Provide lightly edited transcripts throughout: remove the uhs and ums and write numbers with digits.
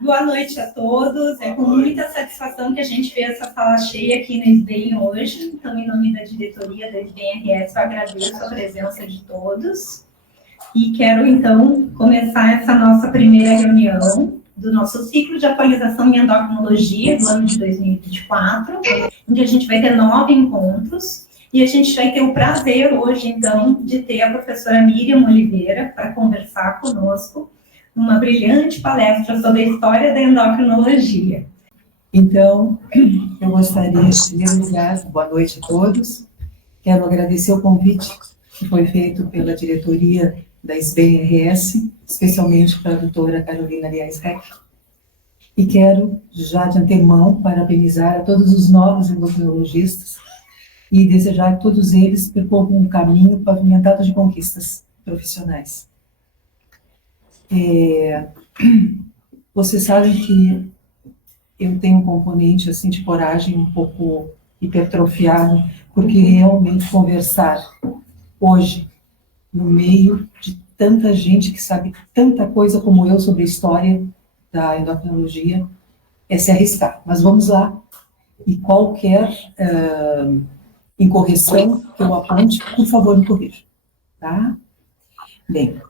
Boa noite a todos. É com muita satisfação que a gente vê essa sala cheia aqui na SBEM hoje. Então, em nome da diretoria da SBEM-RS, eu agradeço a presença de todos. E quero, então, começar essa nossa primeira reunião do nosso ciclo de atualização em endocrinologia do ano de 2024, onde a gente vai ter 9 encontros. E a gente vai ter o prazer hoje, então, de ter a professora Miriam Oliveira para conversar conosco uma brilhante palestra sobre a história da endocrinologia. Então, eu gostaria, em primeiro lugar, boa noite a todos. Quero agradecer o convite que foi feito pela diretoria da SBEM-RS, especialmente para a doutora Carolina Liais-Reck. E quero, já de antemão, parabenizar a todos os novos endocrinologistas e desejar que todos eles percorram um caminho pavimentado de conquistas profissionais. Vocês sabem que eu tenho um componente assim, de coragem um pouco hipertrofiado, porque realmente conversar hoje, no meio de tanta gente que sabe tanta coisa como eu sobre a história da endocrinologia, é se arriscar. Mas vamos lá, e qualquer incorreção que eu aponte, por favor, me corrija. Tá? Bem,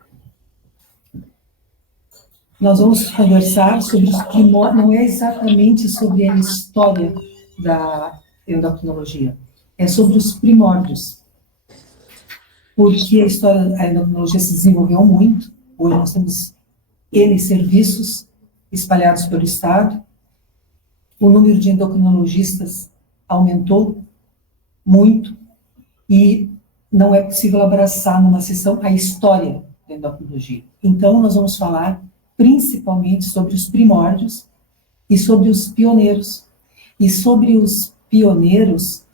nós vamos conversar sobre os primórdios, não é exatamente sobre a história da endocrinologia, é sobre os primórdios. Porque a história da endocrinologia se desenvolveu muito, hoje nós temos N serviços espalhados pelo Estado, o número de endocrinologistas aumentou muito e não é possível abraçar numa sessão a história da endocrinologia. Então, nós vamos falar principalmente sobre os primórdios e sobre os pioneiros. E sobre os pioneiros,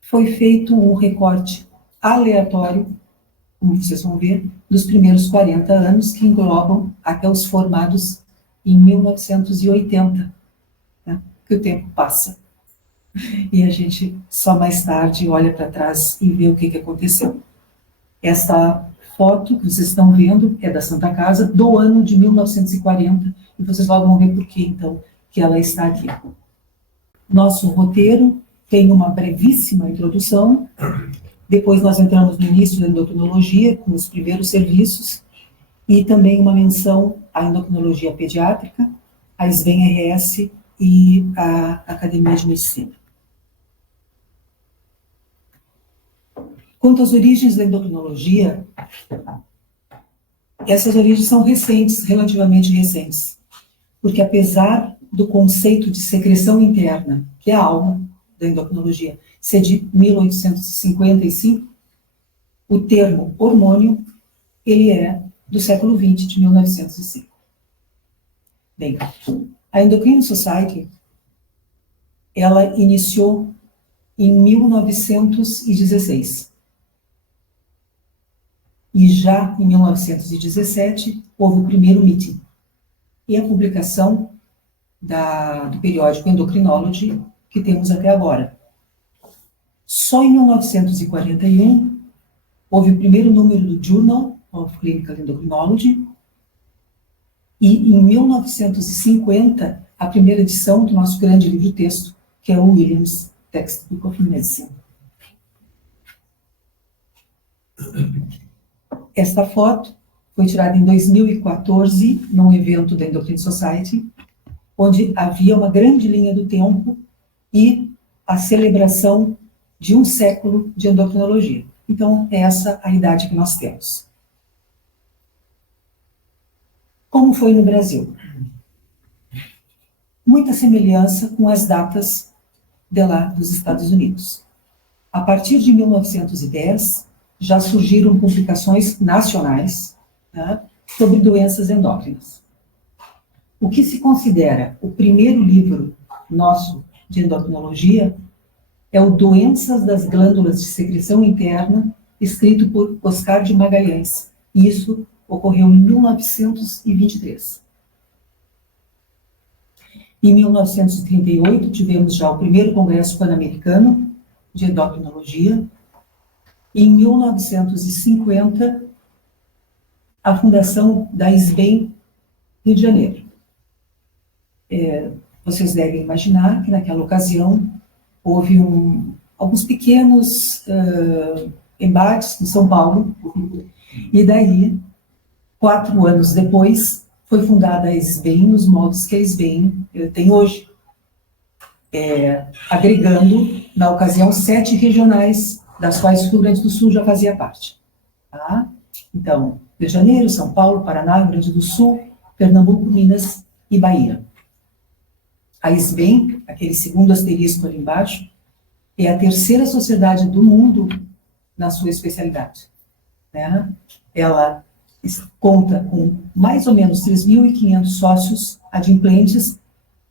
foi feito um recorte aleatório, como vocês vão ver, dos primeiros 40 anos, que englobam até os formados em 1980, né? Que o tempo passa. E a gente só mais tarde olha para trás e vê o que aconteceu. Esta foto que vocês estão vendo é da Santa Casa, do ano de 1940, e vocês logo vão ver por que, então, que ela está aqui. Nosso roteiro tem uma brevíssima introdução, depois nós entramos no início da endocrinologia, com os primeiros serviços, e também uma menção à endocrinologia pediátrica, à SBEM-RS e à Academia de Medicina. Quanto às origens da endocrinologia, essas origens são recentes, relativamente recentes, porque apesar do conceito de secreção interna, que é a alma da endocrinologia, ser de 1855, o termo hormônio, ele é do século XX, de 1905. Bem, a Endocrine Society, ela iniciou em 1916. E já em 1917, houve o primeiro meeting. E a publicação do periódico Endocrinology, que temos até agora. Só em 1941, houve o primeiro número do Journal of Clinical Endocrinology, e em 1950, a primeira edição do nosso grande livro-texto, que é o Williams Textbook of Medicine. Esta foto foi tirada em 2014, num evento da Endocrine Society, onde havia uma grande linha do tempo e a celebração de um século de endocrinologia. Então, é essa a idade que nós temos. Como foi no Brasil? Muita semelhança com as datas de lá dos Estados Unidos. A partir de 1910, já surgiram publicações nacionais, né, sobre doenças endócrinas. O que se considera o primeiro livro nosso de endocrinologia é o Doenças das Glândulas de Secreção Interna, escrito por Oscar de Magalhães. Isso ocorreu em 1923. Em 1938, tivemos já o primeiro Congresso Pan-Americano de Endocrinologia. Em 1950, a fundação da SBEM Rio de Janeiro. Vocês devem imaginar que naquela ocasião houve alguns pequenos embates em São Paulo, e daí, 4 anos depois, foi fundada a SBEM nos moldes que a SBEM tem hoje, agregando, na ocasião, 7 regionais, das quais o Rio Grande do Sul já fazia parte. Tá? Então, Rio de Janeiro, São Paulo, Paraná, Rio Grande do Sul, Pernambuco, Minas e Bahia. A SBEM, aquele segundo asterisco ali embaixo, é a terceira sociedade do mundo na sua especialidade. Né? Ela conta com mais ou menos 3.500 sócios adimplentes,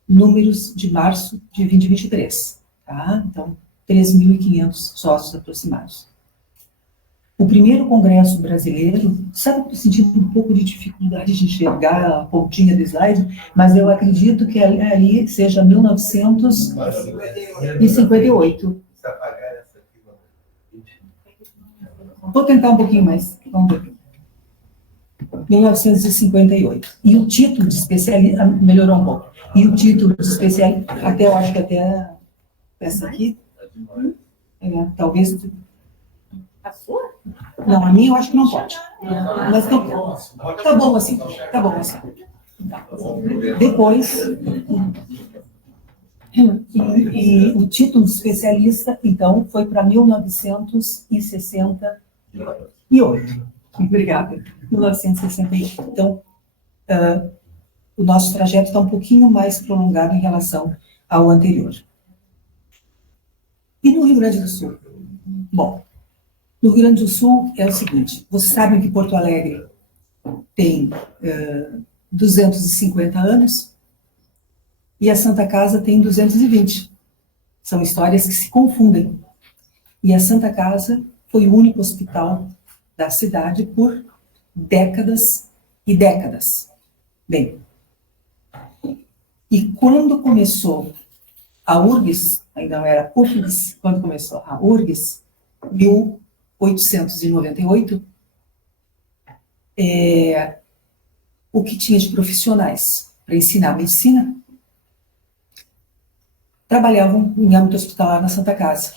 números de março de 2023. Tá? Então, 3.500 sócios aproximados. O primeiro congresso brasileiro, sabe que eu estou sentindo um pouco de dificuldade de enxergar a pontinha do slide, mas eu acredito que ali seja 1958. Vou tentar um pouquinho mais, vamos ver. 1958. E o título de especialista, melhorou um pouco, e o título de especialista, eu acho que até essa aqui, talvez... A sua? Não, a minha eu acho que não pode. Mas tá bom assim, tá bom assim. Depois, e o título de especialista, então, foi para 1968. Obrigada. 1968. Então, o nosso trajeto está um pouquinho mais prolongado em relação ao anterior. E no Rio Grande do Sul? Bom, no Rio Grande do Sul é o seguinte, vocês sabem que Porto Alegre tem 250 anos e a Santa Casa tem 220. São histórias que se confundem. E a Santa Casa foi o único hospital da cidade por décadas e décadas. Bem, e quando começou a URGS, ainda não era URGS, quando começou a URGS, 1898, o que tinha de profissionais para ensinar medicina trabalhavam em âmbito hospitalar na Santa Casa.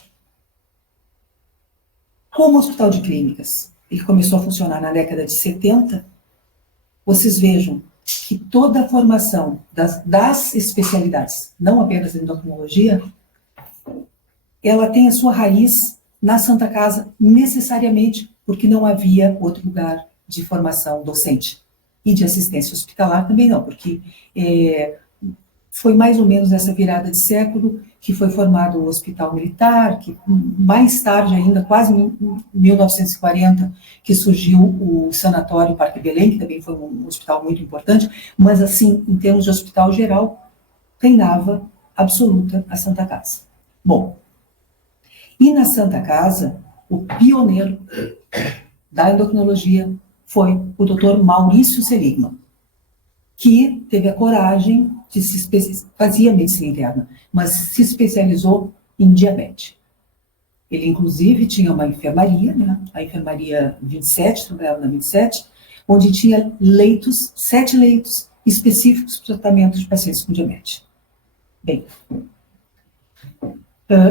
Como hospital de clínicas, ele começou a funcionar na década de 70, vocês vejam que toda a formação das especialidades, não apenas da endocrinologia, ela tem a sua raiz na Santa Casa, necessariamente, porque não havia outro lugar de formação docente. E de assistência hospitalar também não, porque foi mais ou menos essa virada de século que foi formado o Hospital Militar, que mais tarde ainda, quase em 1940, que surgiu o Sanatório Parque Belém, que também foi um hospital muito importante, mas assim, em termos de hospital geral, reinava absoluta a Santa Casa. Bom, e na Santa Casa, o pioneiro da endocrinologia foi o Dr. Maurício Seligman, que teve a coragem de fazia medicina interna, mas se especializou em diabetes. Ele, inclusive, tinha uma enfermaria, né? A enfermaria 27, trabalhava na 27, onde tinha 7 leitos específicos para tratamento de pacientes com diabetes. Bem,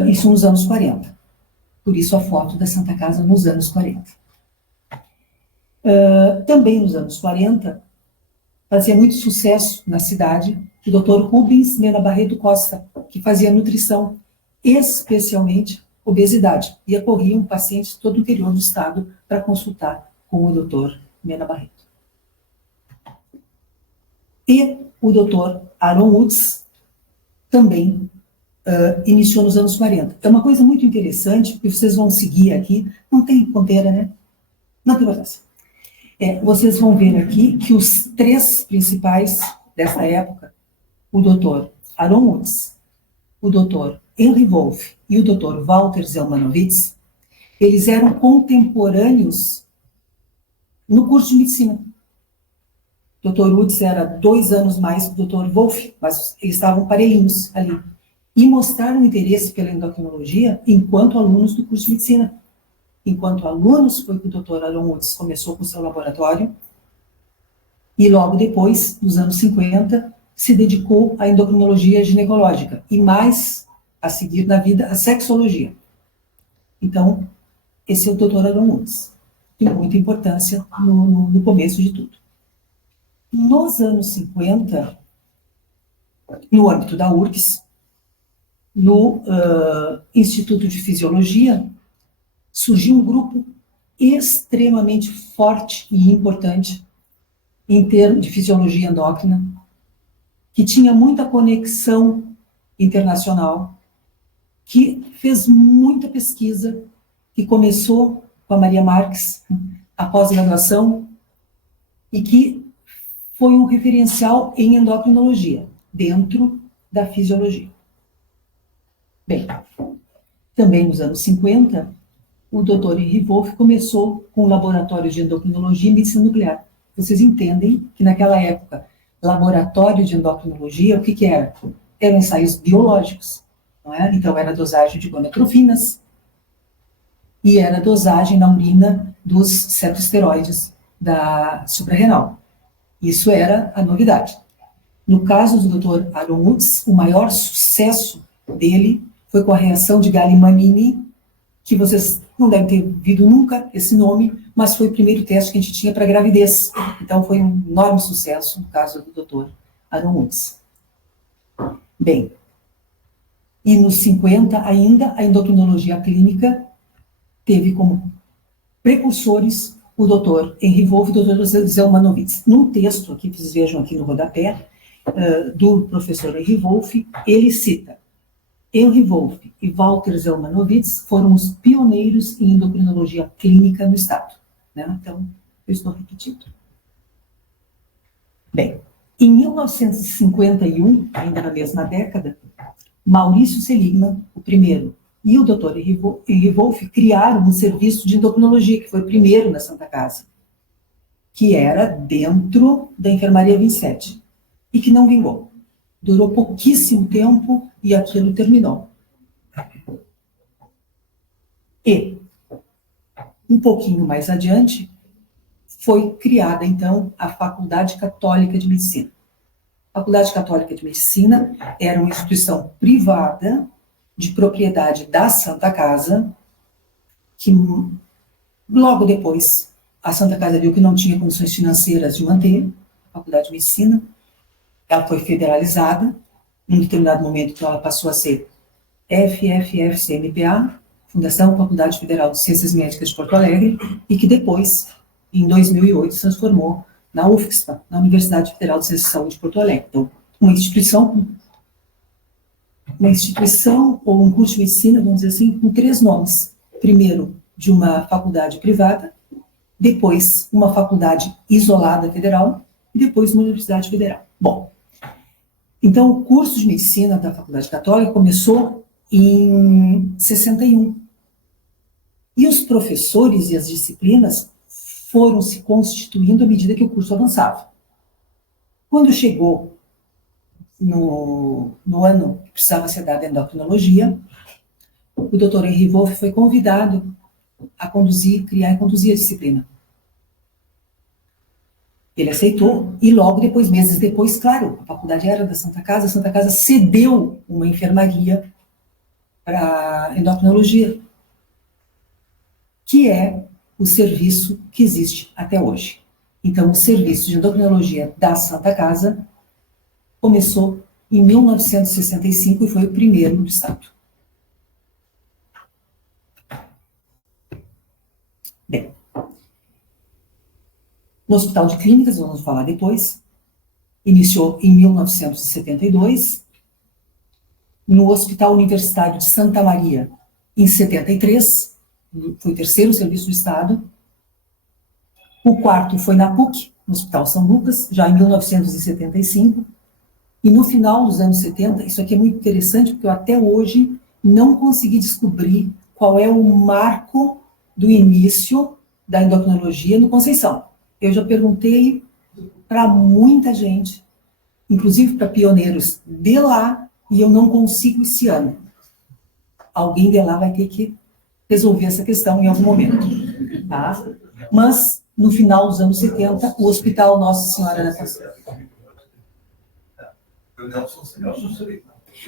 isso nos anos 40. Por isso a foto da Santa Casa nos anos 40. Também nos anos 40, fazia muito sucesso na cidade o Dr. Rubens Mena Barreto Costa, que fazia nutrição, especialmente obesidade, e acorriam pacientes de todo o interior do estado para consultar com o Dr. Mena Barreto. E o Dr. Aaron Woods também iniciou nos anos 40. É uma coisa muito interessante, porque vocês vão seguir aqui, não tem ponteira, né? Não tem importância. Vocês vão ver aqui que os 3 principais dessa época, o Dr. Aaron Woods, o Dr. Henry Wolff e o Dr. Walter Zelmanowitz, eles eram contemporâneos no curso de medicina. O Dr. Woods era 2 anos mais que o Dr. Wolff, mas eles estavam parelhinhos ali. E mostraram interesse pela endocrinologia enquanto alunos do curso de medicina. Enquanto alunos, foi que o Dr. Aaron Woods começou com o seu laboratório, E logo depois, nos anos 50, se dedicou à endocrinologia ginecológica e mais, a seguir na vida, a sexologia. Então, esse é o Dr. Aaron Woods. Tem muita importância no começo de tudo. Nos anos 50, no âmbito da URGS, no Instituto de Fisiologia, surgiu um grupo extremamente forte e importante em termos de fisiologia endócrina, que tinha muita conexão internacional, que fez muita pesquisa, que começou com a Maria Marques, a pós-graduação, e que foi um referencial em endocrinologia, dentro da fisiologia. Bem, também nos anos 50, o Dr. Henry Wolff começou com o laboratório de endocrinologia e medicina nuclear. Vocês entendem que naquela época, laboratório de endocrinologia, o que era? Eram ensaios biológicos, não é? Então era dosagem de gonatrofinas e era dosagem na urina dos cetoesteroides da suprarrenal. Isso era a novidade. No caso do Dr. Aaron Woods, o maior sucesso dele foi com a reação de Galli-Manini, que vocês não devem ter ouvido nunca esse nome, mas foi o primeiro teste que a gente tinha para gravidez. Então foi um enorme sucesso no caso do Dr. Aaron Woods. Bem, e nos 50 ainda, a endocrinologia clínica teve como precursores o Dr. Henry Wolff e o Dr. Zelmanovitz. Num texto que vocês vejam aqui no rodapé, do professor Henry Wolff, ele cita: Henry Wolff e Walter Zelmanovitz foram os pioneiros em endocrinologia clínica no estado. Né? Então, eu estou repetindo. Bem, em 1951, ainda na mesma década, Maurício Seligman, o primeiro, e o Dr. Henry Wolff criaram um serviço de endocrinologia, que foi o primeiro na Santa Casa, que era dentro da Enfermaria 27, e que não vingou. Durou pouquíssimo tempo e aquilo terminou. E, um pouquinho mais adiante, foi criada, então, a Faculdade Católica de Medicina. A Faculdade Católica de Medicina era uma instituição privada de propriedade da Santa Casa, que logo depois a Santa Casa viu que não tinha condições financeiras de manter a Faculdade de Medicina. Ela foi federalizada, em um determinado momento que ela passou a ser FFF-CMPA, Fundação Faculdade Federal de Ciências Médicas de Porto Alegre, e que depois, em 2008, se transformou na UFSPA, na Universidade Federal de Ciências de Saúde de Porto Alegre. Então, uma instituição ou um curso de medicina, vamos dizer assim, com 3 nomes. Primeiro, de uma faculdade privada, depois uma faculdade isolada federal, e depois uma universidade federal. Bom, então o curso de medicina da Faculdade Católica começou em 61. E os professores e as disciplinas foram se constituindo à medida que o curso avançava. Quando chegou no ano que precisava ser dada a endocrinologia, o Dr. Henry Wolff foi convidado a criar e conduzir a disciplina. Ele aceitou e logo depois, meses depois, claro, a faculdade era da Santa Casa, a Santa Casa cedeu uma enfermaria para endocrinologia, que é o serviço que existe até hoje. Então, o serviço de endocrinologia da Santa Casa começou em 1965 e foi o primeiro do estado. Bem, no Hospital de Clínicas, vamos falar depois, iniciou em 1972, no Hospital Universitário de Santa Maria, em 73, foi o terceiro serviço do estado. O quarto foi na PUC, no Hospital São Lucas, já em 1975. E no final dos anos 70, isso aqui é muito interessante, porque eu até hoje não consegui descobrir qual é o marco do início da endocrinologia no Conceição. Eu já perguntei para muita gente, inclusive para pioneiros de lá, e eu não consigo esse ano. Alguém de lá vai ter que resolver essa questão em algum momento. Tá? Mas no final dos anos 70, o Hospital Nossa Senhora da Conceição.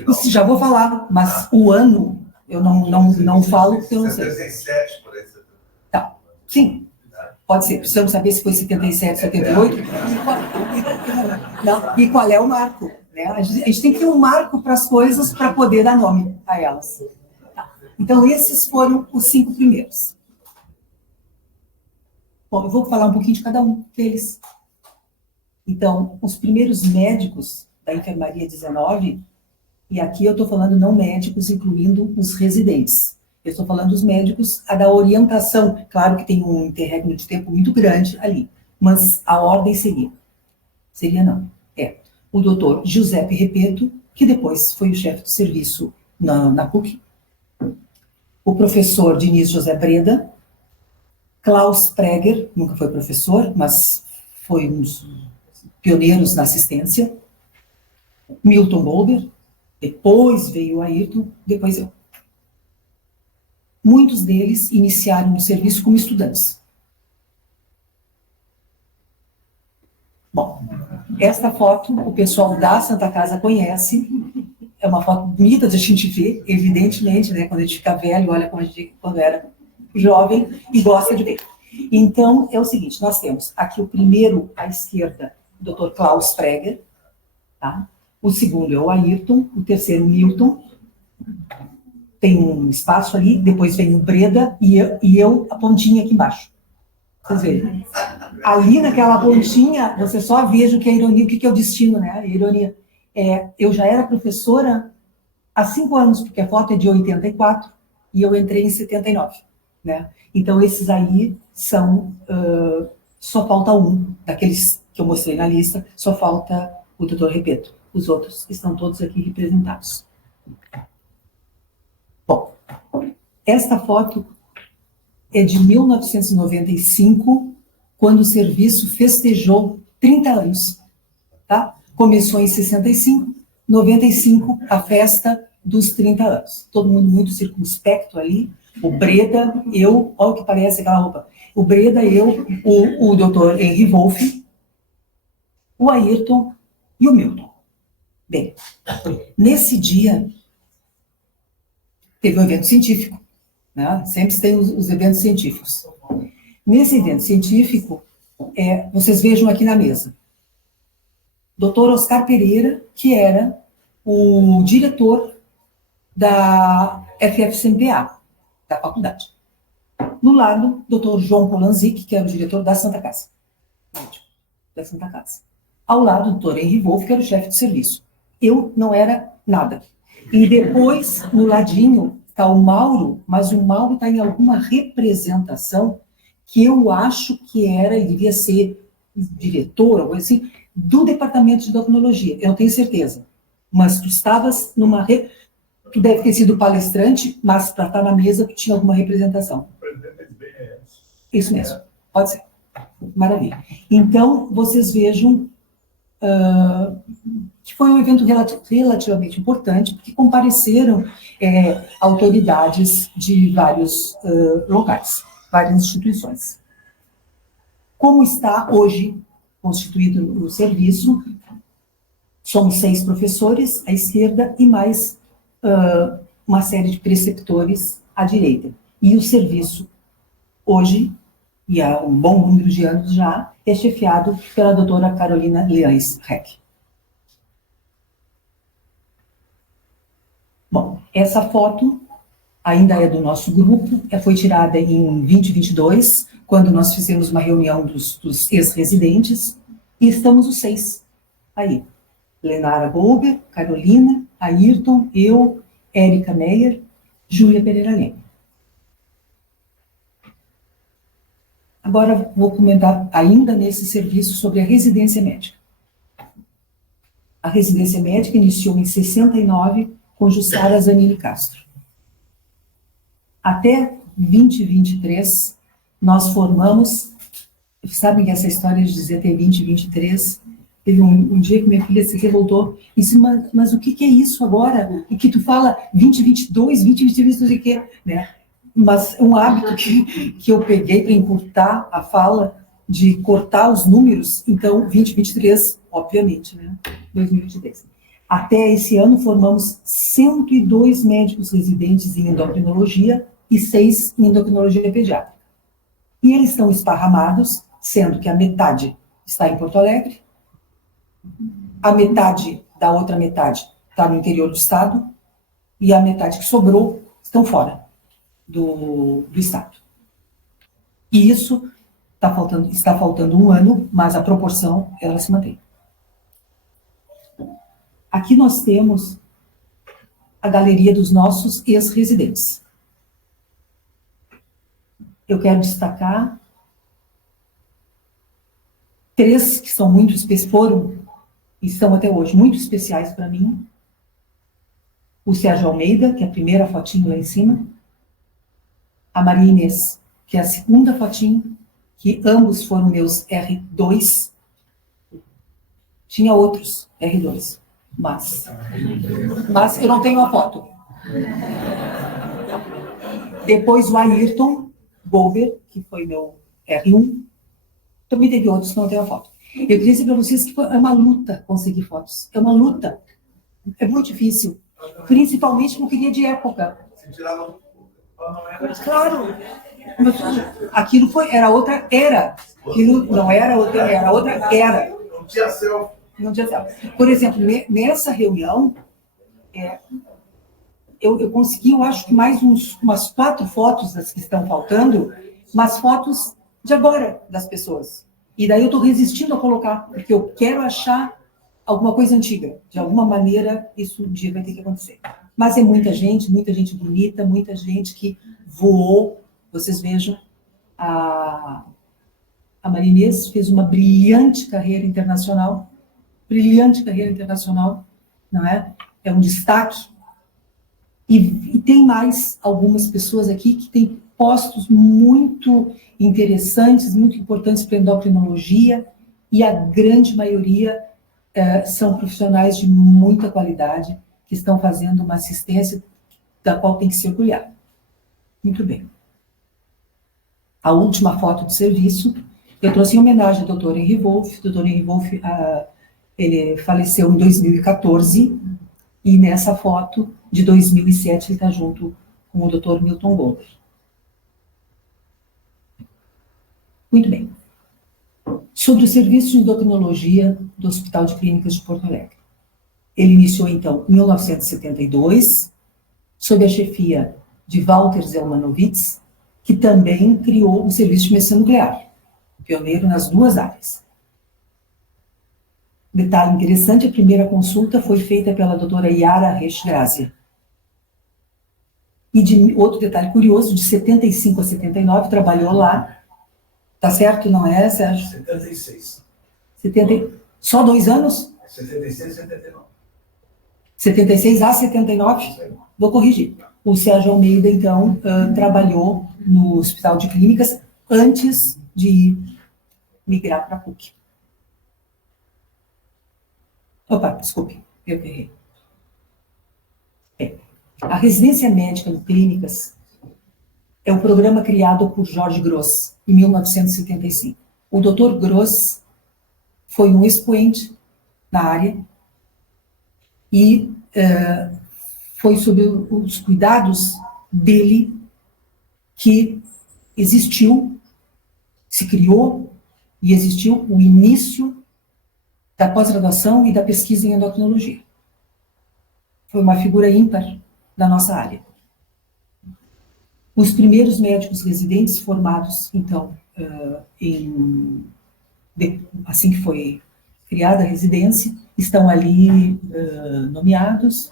Isso já vou falar, mas o ano eu não falo porque eu não sei. 77, por aí. Tá, sim, pode ser. Precisamos saber se foi 77, 78. Não, e qual é o marco, né? A gente tem que ter um marco para as coisas para poder dar nome a elas. Tá. Então, esses foram os 5 primeiros. Bom, eu vou falar um pouquinho de cada um deles. Então, os primeiros médicos da enfermaria 19, e aqui eu estou falando não médicos, incluindo os residentes. Eu estou falando dos médicos, a da orientação. Claro que tem um interregno de tempo muito grande ali, mas a ordem seria não. O doutor Giuseppe Repetto, que depois foi o chefe de serviço na PUC. O professor Diniz José Breda. Klaus Preger, nunca foi professor, mas foi um dos pioneiros na assistência. Milton Golber, depois veio o Ayrton, depois eu. Muitos deles iniciaram o serviço como estudantes. Bom, esta foto o pessoal da Santa Casa conhece, é uma foto bonita de a gente ver, evidentemente, né, quando a gente fica velho, olha como a gente quando era jovem e gosta de ver. Então, é o seguinte, nós temos aqui o primeiro à esquerda, o Dr. Klaus Preger, tá? O segundo é o Ayrton, o terceiro o Milton, tem um espaço ali, depois vem o Breda e eu a pontinha aqui embaixo. Vocês veem? Ali naquela pontinha, você só veja o que é ironia, o que é o destino, né? A ironia. Eu já era professora há 5 anos, porque a foto é de 84 e eu entrei em 79, né? Então, esses aí são, só falta um, daqueles que eu mostrei na lista, só falta o doutor Repetto. Os outros estão todos aqui representados. Bom, esta foto é de 1995, quando o serviço festejou 30 anos, tá? Começou em 65, 95, a festa dos 30 anos. Todo mundo muito circunspecto ali, o Breda, eu, olha o que parece aquela roupa, o Breda, eu, o doutor Henry Wolff, o Ayrton e o Milton. Bem, nesse dia, teve um evento científico, né? Sempre tem os eventos científicos. Nesse evento científico, vocês vejam aqui na mesa, Dr. Oscar Pereira, que era o diretor da FFCMPA, da faculdade. No lado, Dr. João Polanzik, que era o diretor da Santa Casa. Da Santa Casa. Ao lado, o Dr. Henry Wolff, que era o chefe de serviço. Eu não era nada. E depois, no ladinho, está o Mauro, mas o Mauro está em alguma representação que eu acho que ele devia ser diretor, ou assim, do departamento de endocrinologia. Eu não tenho certeza. Mas tu estavas numa... Tu deve ter sido palestrante, mas para estar na mesa tu tinha alguma representação. Isso mesmo, pode ser. Maravilha. Então, vocês vejam que foi um evento relativamente importante, porque compareceram autoridades de vários locais, várias instituições. Como está hoje constituído o serviço? Somos 6 professores à esquerda e mais uma série de preceptores à direita. E o serviço, hoje, e há um bom número de anos já, é chefiado pela doutora Carolina Leães Reck. Bom, essa foto ainda é do nosso grupo, foi tirada em 2022, quando nós fizemos uma reunião dos ex-residentes, e estamos os 6 aí. Lenara Golber, Carolina, Ayrton, eu, Érica Meyer, Júlia Pereira Leme. Agora vou comentar ainda nesse serviço sobre a residência médica. A residência médica iniciou em 69 com Jussara Zanini Castro. Até 2023, nós formamos, sabem que essa história de dizer até 2023, teve um dia que minha filha se revoltou e disse, mas o que é isso agora? E que tu fala 2022, 2023, não sei o quê, né? Mas um hábito que eu peguei para encurtar a fala de cortar os números, então, 2023, obviamente, né? 2023. Até esse ano, formamos 102 médicos residentes em endocrinologia e 6 em endocrinologia pediátrica. E eles estão esparramados, sendo que a metade está em Porto Alegre, a metade da outra metade está no interior do estado, e a metade que sobrou estão fora do estado. E isso está faltando um ano, mas a proporção, ela se mantém. Aqui nós temos a galeria dos nossos ex-residentes. Eu quero destacar 3 que são muito foram e são até hoje muito especiais para mim. O Sérgio Almeida, que é a primeira fotinho lá em cima. A Maria Inês, que é a segunda fotinho, que ambos foram meus R2. Tinha outros R2. Mas eu não tenho a foto. Depois o Ayrton Golber, que foi meu R1. Também teve outros que não tenho a foto. Eu queria dizer para vocês que é uma luta conseguir fotos. É uma luta. É muito difícil. Principalmente no que dia de época. Claro. Aquilo era outra era. Aquilo não era outra, era outra era. Não tinha selfie. Não tinha selfie. Por exemplo, nessa reunião, eu consegui, eu acho que mais umas 4 fotos das que estão faltando, mas fotos de agora das pessoas. E daí eu estou resistindo a colocar, porque eu quero achar alguma coisa antiga. De alguma maneira, isso um dia vai ter que acontecer. Mas é muita gente bonita, muita gente que voou. Vocês vejam, a Maria Inês fez uma brilhante carreira internacional, não é? É um destaque. E tem mais algumas pessoas aqui que têm postos muito interessantes, muito importantes para a endocrinologia, e a grande maioria são profissionais de muita qualidade, que estão fazendo uma assistência da qual tem que se orgulhar. Muito bem. A última foto de serviço, eu trouxe em homenagem ao Dr. Henry Wolff. O Dr. Henry Wolff, ele faleceu em 2014, e nessa foto de 2007 ele está junto com o Dr. Milton Golber. Muito bem. Sobre o serviço de endocrinologia do Hospital de Clínicas de Porto Alegre. Ele iniciou, então, em 1972, sob a chefia de Walter Zelmanowitz, que também criou o serviço de medicina nuclear, pioneiro nas 2 áreas. Detalhe interessante, a primeira consulta foi feita pela doutora Yara Resch-Grazia. E outro detalhe curioso, de 75 a 79, trabalhou lá. Tá certo, não é, Sérgio? 76. Só 2 anos? 76 e 79. 76 a 79? Vou corrigir. O Sérgio Almeida, então, trabalhou no Hospital de Clínicas antes de migrar para a PUC. Opa, desculpe, eu errei. A residência médica em clínicas é um programa criado por Jorge Gross, em 1975. O Dr. Gross foi um expoente na área e foi sob os cuidados dele que se criou e existiu o início da pós-graduação e da pesquisa em endocrinologia. Foi uma figura ímpar da nossa área. Os primeiros médicos residentes formados, então, assim que foi criada a residência, estão ali nomeados: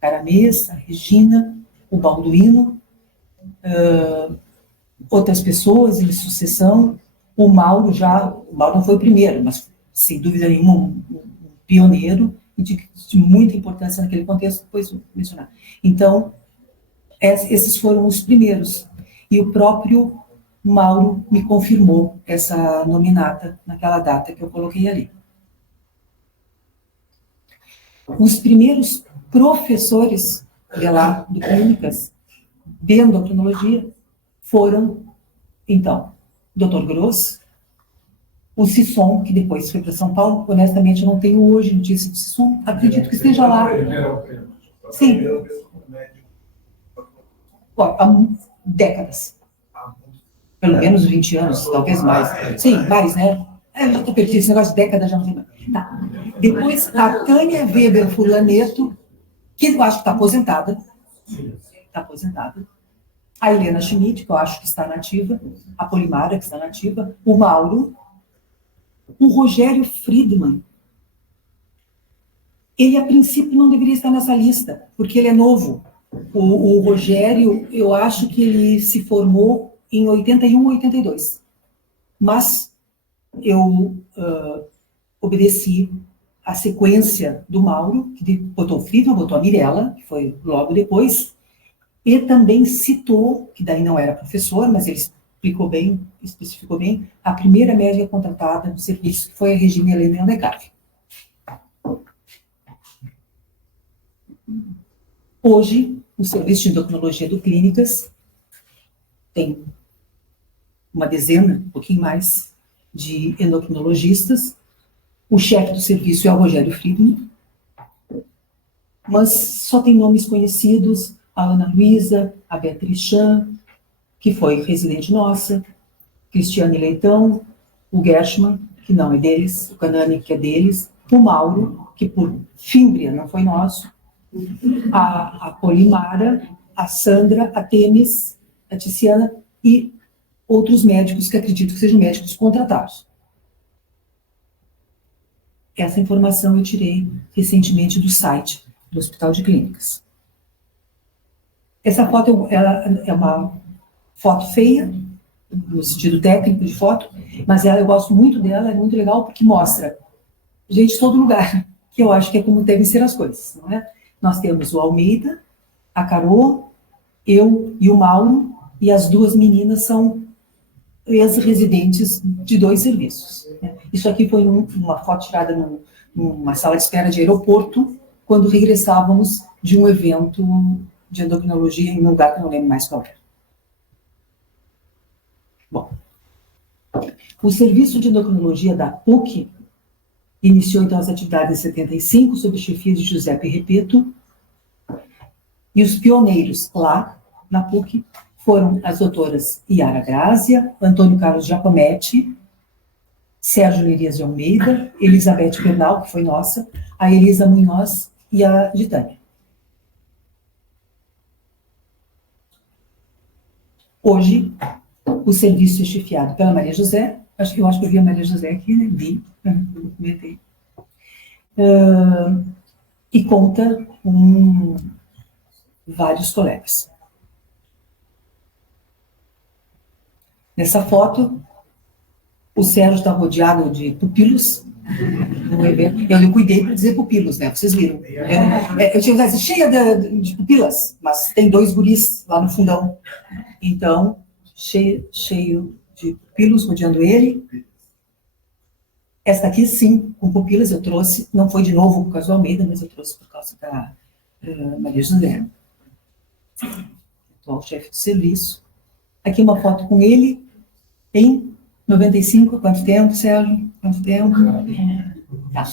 Caramês, a Regina, o Balduino, outras pessoas em sucessão. O Mauro não foi o primeiro, mas sem dúvida nenhuma um pioneiro e de muita importância naquele contexto, depois vou mencionar. Então, esses foram os primeiros. E o próprio Mauro me confirmou essa nominata naquela data que eu coloquei ali. Os primeiros professores de lá, de clínicas, de endocrinologia, foram, então, Dr. Gross, O Sisson, que depois foi para São Paulo, honestamente eu não tenho hoje notícia do Sisson, acredito que esteja lá. Sim. Ó, há décadas. Pelo menos 20 anos, talvez mais. Sim, mais, né? Eu já estou perdido, esse negócio de década já não tem mais. Tá. Depois, a Tânia Weber Fulaneto, que eu acho que está aposentada. Está aposentada. A Helena Schmidt, que eu acho que está nativa. A Polimara, que está nativa. O Mauro. O Rogério Friedman. Ele, a princípio, não deveria estar nessa lista, porque ele é novo. O Rogério, eu acho que ele se formou em 81 ou 82. Mas eu obedeci a sequência do Mauro, que botou o Friedman, botou a Mirella, que foi logo depois, e também citou, que daí não era professor, mas ele especificou bem, a primeira médica contratada no serviço, que foi a Regina Helena Negave. Hoje, o serviço de endocrinologia do Clínicas tem uma dezena, um pouquinho mais, de endocrinologistas. O chefe do serviço é o Rogério Friedman, mas só tem nomes conhecidos, a Ana Luísa, a Beatriz Chan, que foi residente nossa, Cristiane Leitão, o Gershman, que não é deles, o Canani, que é deles, o Mauro, que por fímbria não foi nosso, a Polimara, a Sandra, a Temis, a Tiziana e outros médicos que acredito que sejam médicos contratados. Essa informação eu tirei recentemente do site do Hospital de Clínicas. Essa foto ela é uma foto feia, no sentido técnico de foto, mas eu gosto muito dela, é muito legal porque mostra gente de todo lugar, que eu acho que é como devem ser as coisas, não é? Nós temos o Almeida, a Carô, eu e o Mauro, e as duas meninas são ex-residentes de 2 serviços. Isso aqui foi uma foto tirada numa sala de espera de aeroporto, quando regressávamos de um evento de endocrinologia em um lugar que eu não lembro mais qual era. Bom, o serviço de endocrinologia da PUC iniciou então as atividades em 75, sob a chefia de Giuseppe Repetto, e os pioneiros lá na PUC foram as doutoras Yara Grazia, Antônio Carlos Giacometti, Sérgio Elias de Almeida, Elizabeth Bernal, que foi nossa, a Elisa Munhoz e a Ditânia. Hoje, o serviço é chefiado pela Maria José, eu acho que eu vi a Maria José aqui, né? Vi, e conta com vários colegas. Nessa foto, o Sérgio está rodeado de pupilos no evento. Eu cuidei para dizer pupilos, né? Vocês viram. Eu tinha uma cheia de pupilas, mas tem 2 guris lá no fundão. Então, cheio de pupilos rodeando ele. Esta aqui, sim, com pupilas eu trouxe. Não foi de novo por causa do Almeida, mas eu trouxe por causa da Maria José, atual chefe de serviço. Aqui uma foto com ele em 95. Quanto tempo, Sérgio? Quanto tempo? Tá.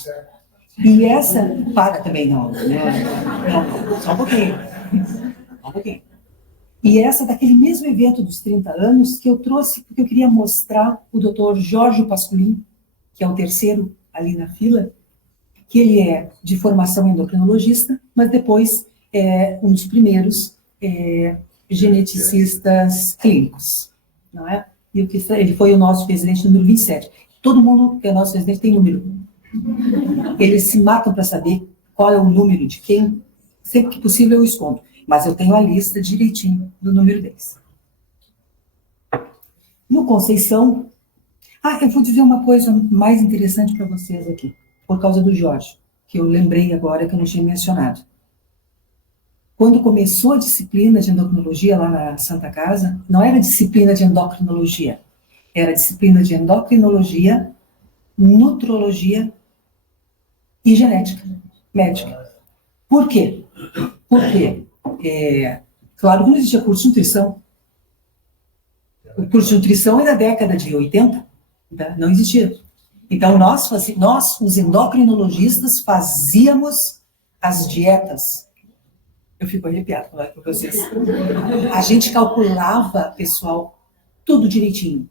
E essa, para também, não, só um pouquinho. Só um pouquinho. E essa daquele mesmo evento dos 30 anos que eu trouxe porque eu queria mostrar o Dr. Jorge Pasculin, que é o terceiro ali na fila, que ele é de formação endocrinologista, mas depois é um dos primeiros geneticistas clínicos, não é? E ele foi o nosso residente número 27. Todo mundo que é nosso residente tem número. Eles se matam para saber qual é o número de quem. Sempre que possível eu escondo, mas eu tenho a lista direitinho do número deles. No Conceição... eu vou dizer uma coisa mais interessante para vocês aqui, por causa do Jorge, que eu lembrei agora que eu não tinha mencionado. Quando começou a disciplina de endocrinologia lá na Santa Casa, não era disciplina de endocrinologia, era disciplina de endocrinologia, nutrologia e genética médica. Por quê? Porque, claro que não existia curso de nutrição. O curso de nutrição é da década de 80, tá? Não existia. Então, nós, os endocrinologistas, fazíamos as dietas. Eu fico arrepiada falando com vocês. A gente calculava, pessoal, tudo direitinho.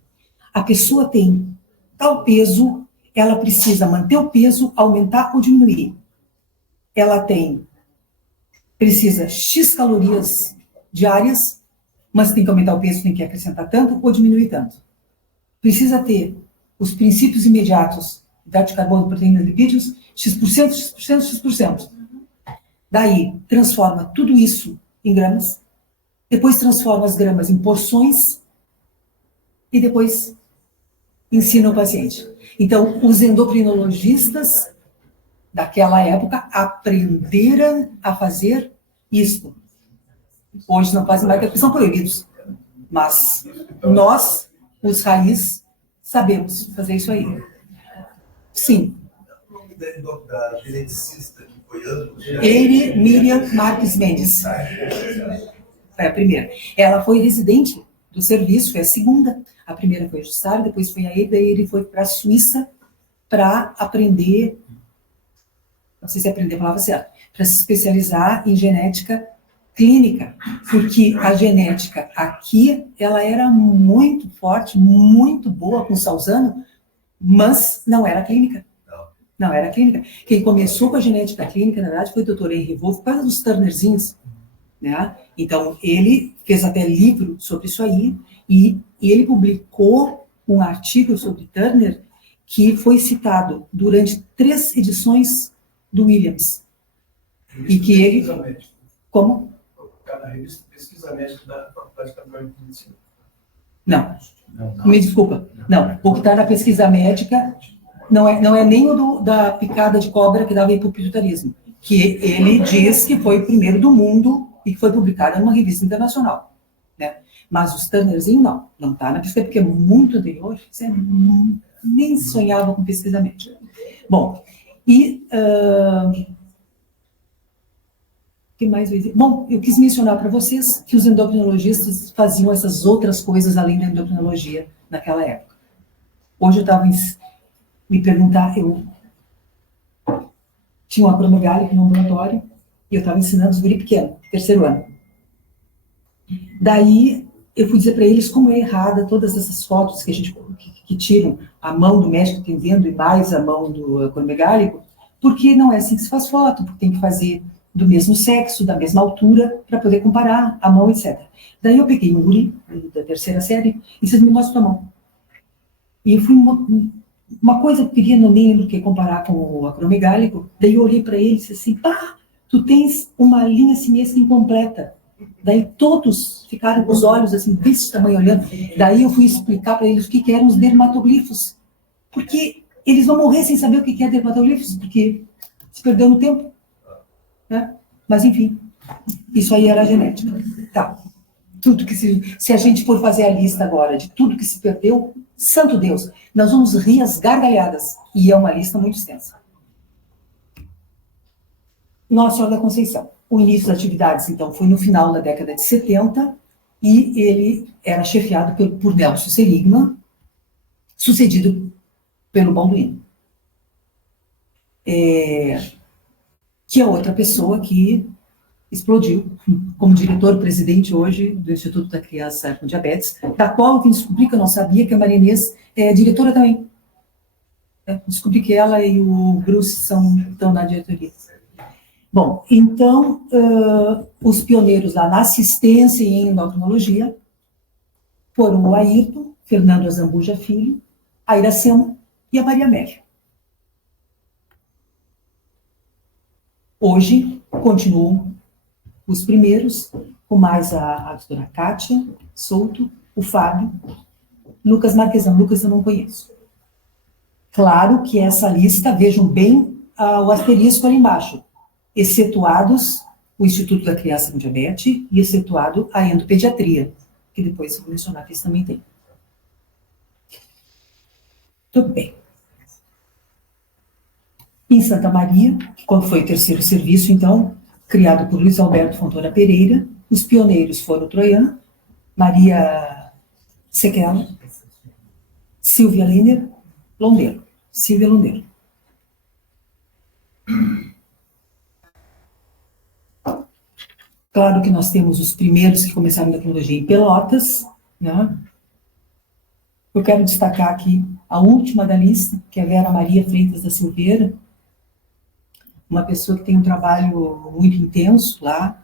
A pessoa tem tal peso, ela precisa manter o peso, aumentar ou diminuir. Ela precisa X calorias diárias, mas tem que aumentar o peso, tem que acrescentar tanto ou diminuir tanto. Precisa ter os princípios imediatos, hidrato de carbono, proteína, lipídios, X%, X%, X%. Daí, transforma tudo isso em gramas, depois transforma as gramas em porções e depois ensina o paciente. Então, os endocrinologistas daquela época aprenderam a fazer isso. Hoje não fazem mais porque são proibidos. Mas nós, os raiz, sabemos fazer isso aí. Sim. Da geneticista que foi Miriam Marques Mendes. Foi a primeira. Ela foi residente do serviço, foi a segunda. A primeira foi a Jussara, depois foi a ele, daí ele foi para a Suíça para aprender, não sei se aprender a palavra certa, para se especializar em genética clínica, porque a genética aqui, ela era muito forte, muito boa com o Salzano, mas não era clínica. Não era clínica. Quem começou com a genética clínica, na verdade, foi o Dr. Henry Wolff, por causa dos Turnerzinhos, né? Então, ele fez até livro sobre isso aí, e ele publicou um artigo sobre Turner que foi citado durante 3 edições do Williams. E que ele... Como? Na revista Pesquisa Médica da Faculdade Católica de Medicina. Não. Me desculpa. Não. O que está na pesquisa médica não é nem o da picada de cobra que dava hipopituitarismo, que ele diz que foi o primeiro do mundo e que foi publicado em uma revista internacional, né? Mas os Turnerzinho, não está na pesquisa, porque é muito anterior, você nem sonhava com pesquisa médica. Bom, e... que mais eu ia dizer? Bom, eu quis mencionar para vocês que os endocrinologistas faziam essas outras coisas além da endocrinologia naquela época. Hoje eu estava me perguntar, eu tinha uma acromegálica no ambulatório e eu estava ensinando os guri pequenos, 3º ano. Daí eu fui dizer para eles como é errada todas essas fotos que a gente que tiram a mão do médico atendendo e mais a mão do acromegálico, porque não é assim que se faz foto, porque tem que fazer do mesmo sexo, da mesma altura, para poder comparar a mão, etc. Daí eu peguei um guri da 3ª série e disse, me mostra tua mão. E eu fui uma coisa que eu queria, não lembro, que comparar com o acromegálico, daí eu olhei para ele e disse assim, pá, tu tens uma linha simiesca incompleta. Daí todos ficaram com os olhos assim, desse tamanho olhando. Daí eu fui explicar para eles o que eram os dermatoglifos. Porque eles vão morrer sem saber o que é dermatoglifos, porque se perdeu no tempo. Né? Mas, enfim, isso aí era a genética. Tá. Tudo que se a gente for fazer a lista agora de tudo que se perdeu, santo Deus, nós vamos rir as gargalhadas. E é uma lista muito extensa. Nossa Senhora da Conceição. O início das atividades, então, foi no final da década de 70, e ele era chefiado por Nelson Seligman, sucedido pelo Balduino. Que é outra pessoa que explodiu como diretor-presidente hoje do Instituto da Criança com Diabetes, da qual eu vim descobrir, que eu não sabia, que a Maria Inês é diretora também. Descobri que ela e o Bruce estão na diretoria. Bom, então, os pioneiros lá na assistência e em endocrinologia foram o Ayrton, Fernando Azambuja Filho, a Iracema e a Maria Amélia. Hoje, continuam os primeiros, com mais a doutora Kátia Souto, o Fábio, Lucas Marquesan. Lucas eu não conheço. Claro que essa lista, vejam bem o asterisco ali embaixo, excetuados o Instituto da Criança com Diabetes e excetuado a endopediatria, que depois eu vou mencionar que isso também tem. Tudo bem. Em Santa Maria, quando foi o 3º serviço, então, criado por Luiz Alberto Fontoura Pereira, os pioneiros foram Troian, Maria Sequela, Silvia Liner, Londelo. Silvia Lundeiro. Claro que nós temos os primeiros que começaram endocrinologia em Pelotas, né? Eu quero destacar aqui a última da lista, que é a Vera Maria Freitas da Silveira, uma pessoa que tem um trabalho muito intenso lá,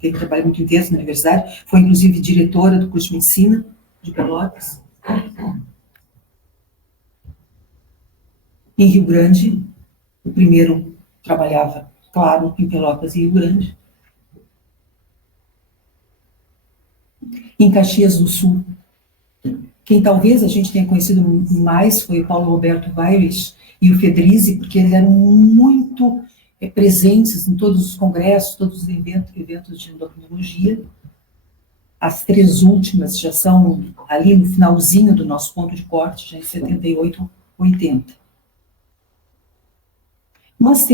teve um trabalho muito intenso na universidade, foi inclusive diretora do curso de medicina de Pelotas. Em Rio Grande, o primeiro trabalhava, claro, em Pelotas e Rio Grande. Em Caxias do Sul, quem talvez a gente tenha conhecido mais foi o Paulo Roberto Weirich e o Fedrizi, porque eles eram muito presentes em todos os congressos, todos os eventos de endocrinologia. As 3 últimas já são ali no finalzinho do nosso ponto de corte, já em 78, 80. Mas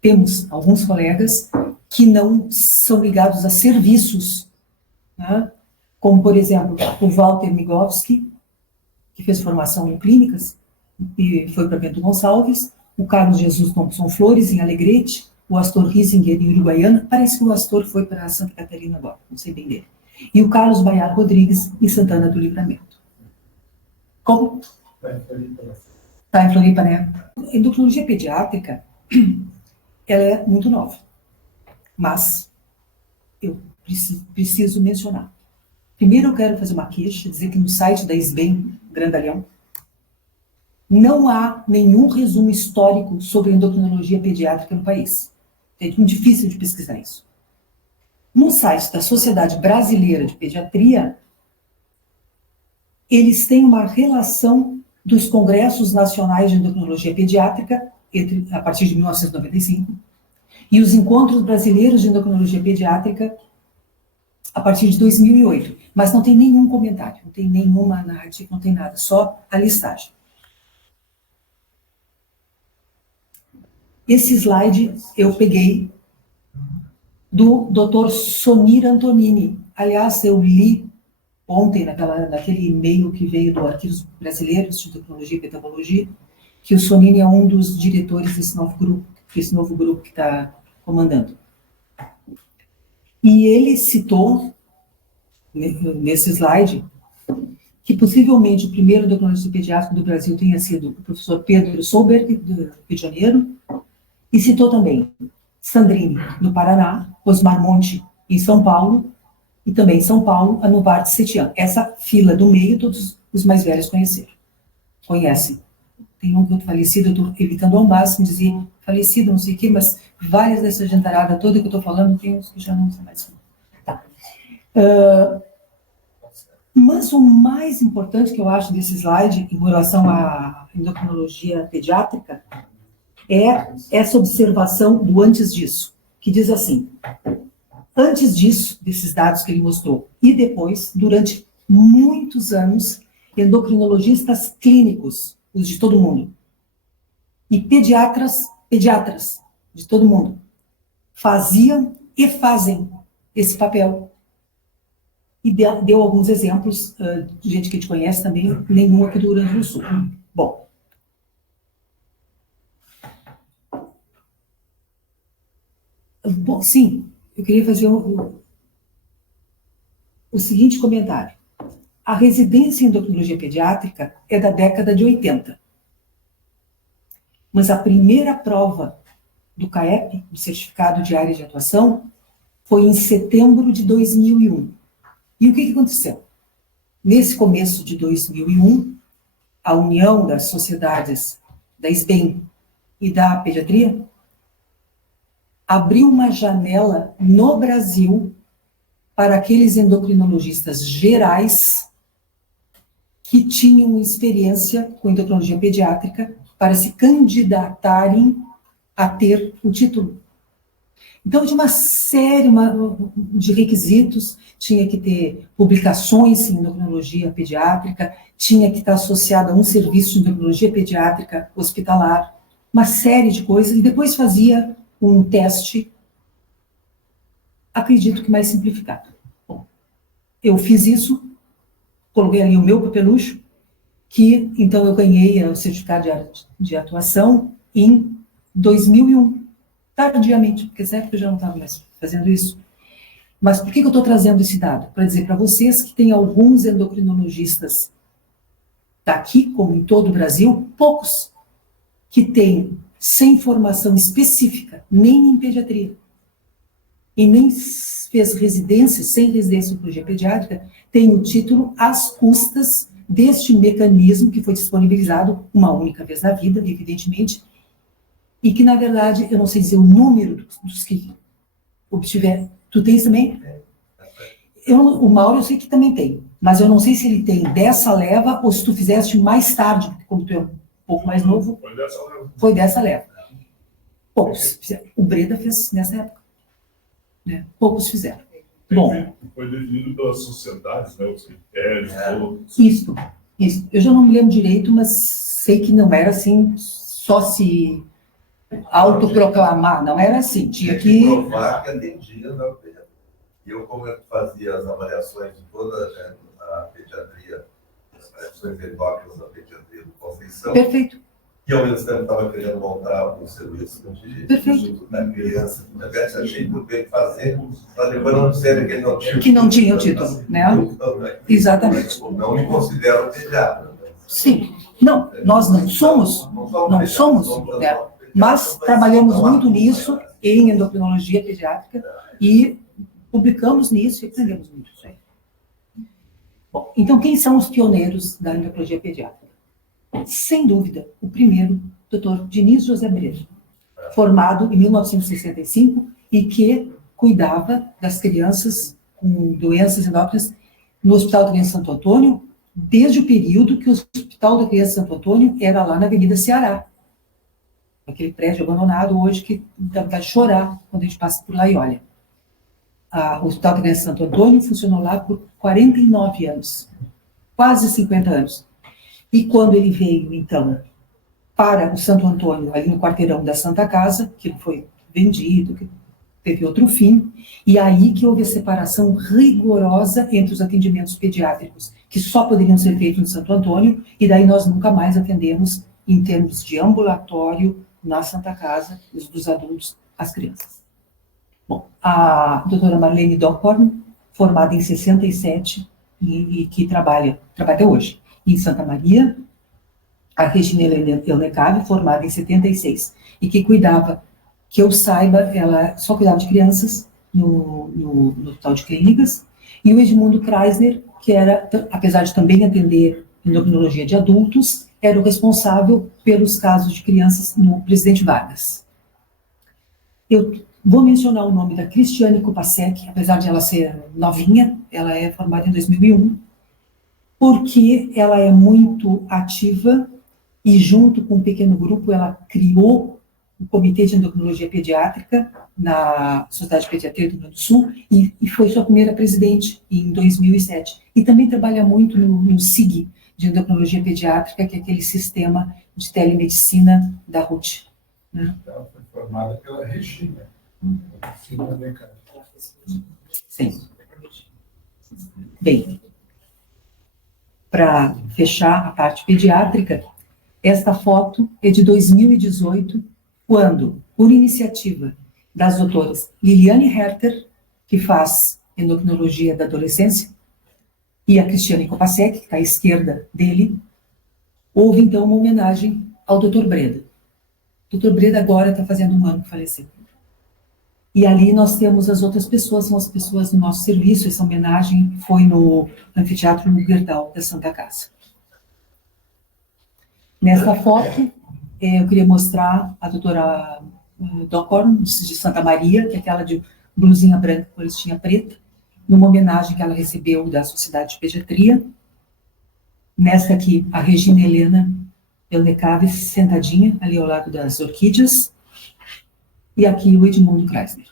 temos alguns colegas que não são ligados a serviços, né? Como, por exemplo, o Walter Migovski, que fez formação em clínicas, e foi para Bento Gonçalves, o Carlos Jesus Thompson Flores, em Alegrete, o Astor Riesinger, em Uruguaiana, parece que o Astor foi para Santa Catarina agora, não sei bem dele, e o Carlos Baiar Rodrigues, em Santana do Livramento. Como? Está em Floripa, né? A endocrinologia pediátrica, ela é muito nova, mas eu preciso mencionar. Primeiro eu quero fazer uma queixa, dizer que no site da SBEM, Grandalhão, não há nenhum resumo histórico sobre endocrinologia pediátrica no país. É muito difícil de pesquisar isso. No site da Sociedade Brasileira de Pediatria, eles têm uma relação dos congressos nacionais de endocrinologia pediátrica, a partir de 1995, e os encontros brasileiros de endocrinologia pediátrica, a partir de 2008, mas não tem nenhum comentário, não tem nenhuma narrativa, não tem nada, só a listagem. Esse slide eu peguei do Dr. Sonir Antonini. Aliás, eu li ontem, naquele e-mail que veio do Arquivos Brasileiros de Endocrinologia e Petabologia, que o Sonini é um dos diretores desse novo grupo que está comandando. E ele citou, nesse slide, que possivelmente o primeiro endocrinologista pediátrico do Brasil tenha sido o professor Pedro Solberg, do Rio de Janeiro, e citou também Sandrini, no Paraná, Osmar Monte, em São Paulo, e também em São Paulo, a Novartis Setian. Essa fila do meio, todos os mais velhos conhecem. Tem um outro falecido, eu estou evitando ao máximo dizer falecido, não sei o quê, mas várias dessa gentarada toda que eu estou falando, tem uns que já não são mais. Tá. Mas o mais importante que eu acho desse slide, em relação à endocrinologia pediátrica, é essa observação do antes disso, que diz assim: antes disso, desses dados que ele mostrou, e depois, durante muitos anos, endocrinologistas clínicos, os de todo mundo, e pediatras de todo mundo, faziam e fazem esse papel. E deu alguns exemplos de gente que a gente conhece também, nenhum aqui do Rio Grande do Sul. Bom, sim, eu queria fazer o seguinte comentário. A residência em endocrinologia pediátrica é da década de 80. Mas a primeira prova do CAEP, do Certificado de Área de Atuação, foi em setembro de 2001. E o que aconteceu? Nesse começo de 2001, a união das sociedades da SBEM e da pediatria abriu uma janela no Brasil para aqueles endocrinologistas gerais que tinham experiência com endocrinologia pediátrica para se candidatarem a ter o título. Então, tinha uma série de requisitos, tinha que ter publicações em endocrinologia pediátrica, tinha que estar associado a um serviço de endocrinologia pediátrica hospitalar, uma série de coisas, e depois fazia um teste, acredito que mais simplificado. Bom, eu fiz isso, coloquei ali o meu papelucho, que, então, eu ganhei o certificado de atuação em 2001, tardiamente, porque certo que eu já não estava mais fazendo isso. Mas por que eu estou trazendo esse dado? Para dizer para vocês que tem alguns endocrinologistas daqui, como em todo o Brasil, poucos, que têm sem formação específica, nem em pediatria, e nem fez residência, sem residência em oncologia pediátrica, tem o título às custas deste mecanismo que foi disponibilizado uma única vez na vida, evidentemente, e que, na verdade, eu não sei dizer o número dos que obtiveram. Tu tens também? O Mauro eu sei que também tem, mas eu não sei se ele tem dessa leva ou se tu fizeste mais tarde, porque como tu é um pouco mais novo. Foi dessa leva. Foi dessa leva. Poucos fizeram. O Breda fez nessa época. Né? Poucos fizeram. Bom. Foi definido pelas sociedades, né? Os critérios, todos. Isso. Eu já não me lembro direito, mas sei que não era assim, só se autoproclamar, não era assim. Tinha que provar que atendia na pediatria. E eu, como eu fazia as avaliações de toda a pediatria, as avaliações endócrinas da pediatria do Conceição, perfeito. e ao mesmo tempo estava querendo montar um serviço da criança, eu achei por bem fazer, para depois não dizer que não tinha o título, né? Então, Exatamente. Não me considero pediatra. Sim. Não, nós não somos, né? Mas trabalhamos muito nisso em endocrinologia pediátrica e publicamos nisso e aprendemos muito isso aí. Bom, então, quem são os pioneiros da endocrinologia pediátrica? Sem dúvida, o primeiro, Dr. Diniz José Breda, formado em 1965 e que cuidava das crianças com doenças endócrinas no Hospital da Criança Santo Antônio, desde o período que o Hospital da Criança Santo Antônio era lá na Avenida Ceará, aquele prédio abandonado hoje que dá vontade de chorar quando a gente passa por lá e olha. O Hospital da Criança Santo Antônio funcionou lá por 49 anos, quase 50 anos. E quando ele veio, então, para o Santo Antônio, ali no quarteirão da Santa Casa, que foi vendido, que teve outro fim, e aí que houve a separação rigorosa entre os atendimentos pediátricos, que só poderiam ser feitos no Santo Antônio, e daí nós nunca mais atendemos em termos de ambulatório na Santa Casa, dos adultos, as crianças. Bom, a doutora Marlene Dockhorn, formada em 67, e que trabalha até hoje, em Santa Maria, a Regina Elnecave, formada em 76, e que cuidava, que eu saiba, ela só cuidava de crianças no Hospital de Clínicas, e o Edmundo Kreisner, que era, apesar de também atender endocrinologia de adultos, era o responsável pelos casos de crianças no Presidente Vargas. Eu vou mencionar o nome da Cristiane Kopasek, apesar de ela ser novinha, ela é formada em 2001, porque ela é muito ativa e junto com um pequeno grupo ela criou o Comitê de Endocrinologia Pediátrica na Sociedade de Pediatria do Rio Grande do Sul e foi sua primeira presidente em 2007. E também trabalha muito no SIG, de Endocrinologia Pediátrica, que é aquele sistema de telemedicina da RUT. Né? Ela foi formada pela Regina. Sim. Bem, para fechar a parte pediátrica, esta foto é de 2018, quando, por iniciativa das doutoras Liliane Herter, que faz endocrinologia da adolescência, e a Cristiane Kopasek, que está à esquerda dele, houve então uma homenagem ao Dr. Breda. O Dr. Breda agora está fazendo um ano que faleceu. E ali nós temos as outras pessoas, são as pessoas do nosso serviço. Essa homenagem foi no Anfiteatro Gerdau da Santa Casa. Nesta foto, eu queria mostrar a doutora Dockhorn, de Santa Maria, que é aquela de blusinha branca com listinha preta, numa homenagem que ela recebeu da Sociedade de Pediatria. Nesta aqui, a Regina Helena Elnecave, sentadinha, ali ao lado das orquídeas. E aqui o Edmundo Kreisner.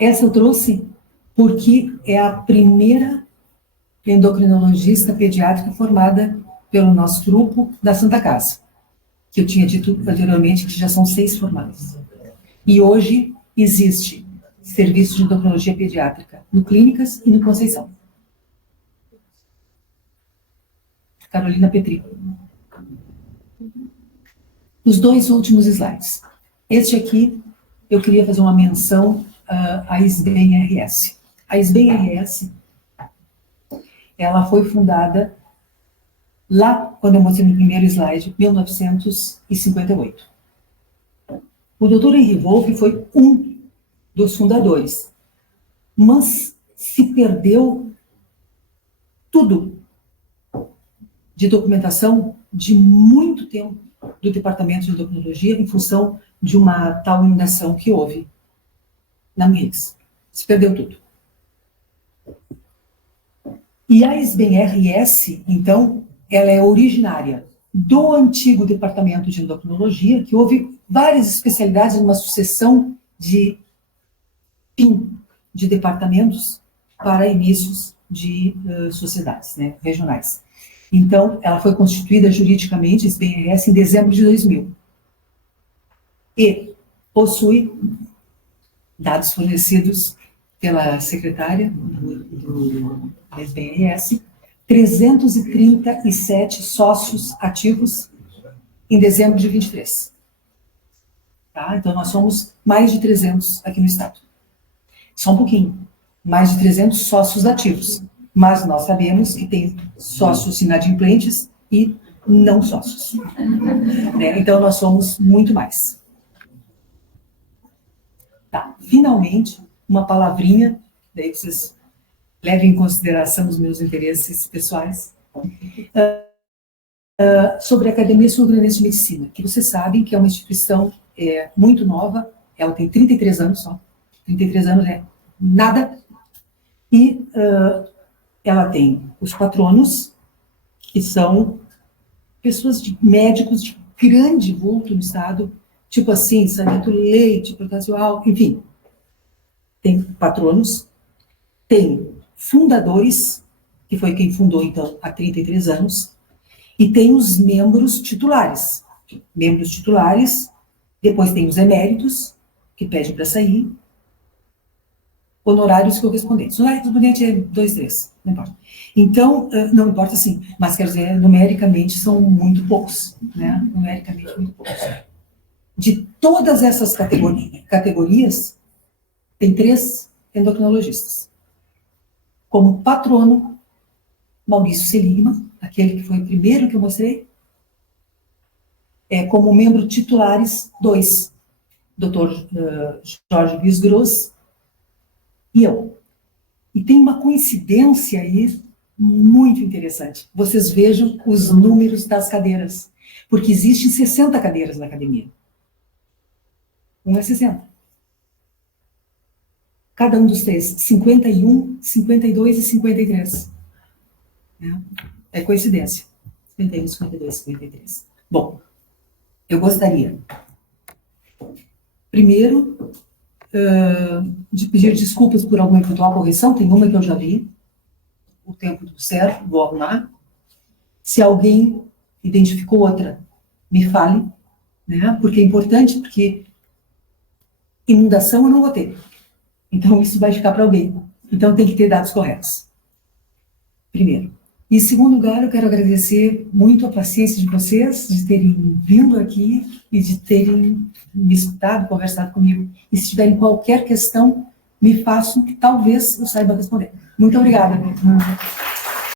Essa eu trouxe porque é a primeira endocrinologista pediátrica formada pelo nosso grupo da Santa Casa, que eu tinha dito anteriormente que já são 6 formados. E hoje existe serviço de endocrinologia pediátrica no Clínicas e no Conceição. Carolina Petri. Os 2 últimos slides. Este aqui, eu queria fazer uma menção à SBEM-RS. A SBEM-RS, ela foi fundada lá, quando eu mostrei no primeiro slide, 1958. O Dr. Henry Wolff foi um dos fundadores, mas se perdeu tudo de documentação de muito tempo do Departamento de Endocrinologia em função de uma tal inundação que houve na MEIS. Se perdeu tudo. E a SBEM-RS, então, ela é originária do antigo Departamento de Endocrinologia, que houve várias especialidades numa sucessão de departamentos para inícios de sociedades, né, regionais. Então, ela foi constituída juridicamente, SBEM-RS, em dezembro de 2000. E possui, dados fornecidos pela secretária do SBEM-RS, 337 sócios ativos em dezembro de 23. Tá? Então, nós somos mais de 300 aqui no estado. Só um pouquinho. Mais de 300 sócios ativos. Mas nós sabemos que tem sócios inadimplentes e não sócios. Né? Então, nós somos muito mais. Tá. Finalmente, uma palavrinha, daí vocês levem em consideração os meus interesses pessoais, sobre a Academia Sul-Granense de Medicina, que vocês sabem que é uma instituição muito nova, ela tem 33 anos só, 33 anos é nada, e ela tem os patronos, que são pessoas médicos de grande vulto no estado, tipo assim, Sargento Leite, Protásio Alto, enfim, tem patronos, tem fundadores, que foi quem fundou, então, há 33 anos, e tem os membros titulares. Membros titulares, depois tem os eméritos, que pedem para sair, honorários correspondentes. Honorário correspondente é 2, 3, não importa. Então, não importa sim, mas quer dizer, numericamente são muito poucos, né? Numericamente muito poucos. De todas essas categorias, tem 3 endocrinologistas. Como patrono, Maurício Seligman, aquele que foi o primeiro que eu mostrei. Como membro titulares, 2. Dr. Jorge Luiz Gross e eu. E tem uma coincidência aí muito interessante. Vocês vejam os números das cadeiras. Porque existem 60 cadeiras na academia. Não é 60. Cada um dos 3, 51, 52 e 53. É coincidência. 51, 52, 53. Bom, eu gostaria, primeiro, de pedir desculpas por alguma eventual correção, tem uma que eu já vi, o tempo do certo, vou arrumar. Se alguém identificou outra, me fale, né? Porque é importante, porque inundação eu não vou ter. Então, isso vai ficar para alguém. Então, tem que ter dados corretos. Primeiro. E, em segundo lugar, eu quero agradecer muito a paciência de vocês, de terem vindo aqui e de terem me escutado, conversado comigo. E se tiverem qualquer questão, me façam, que talvez eu saiba responder. Muito obrigada.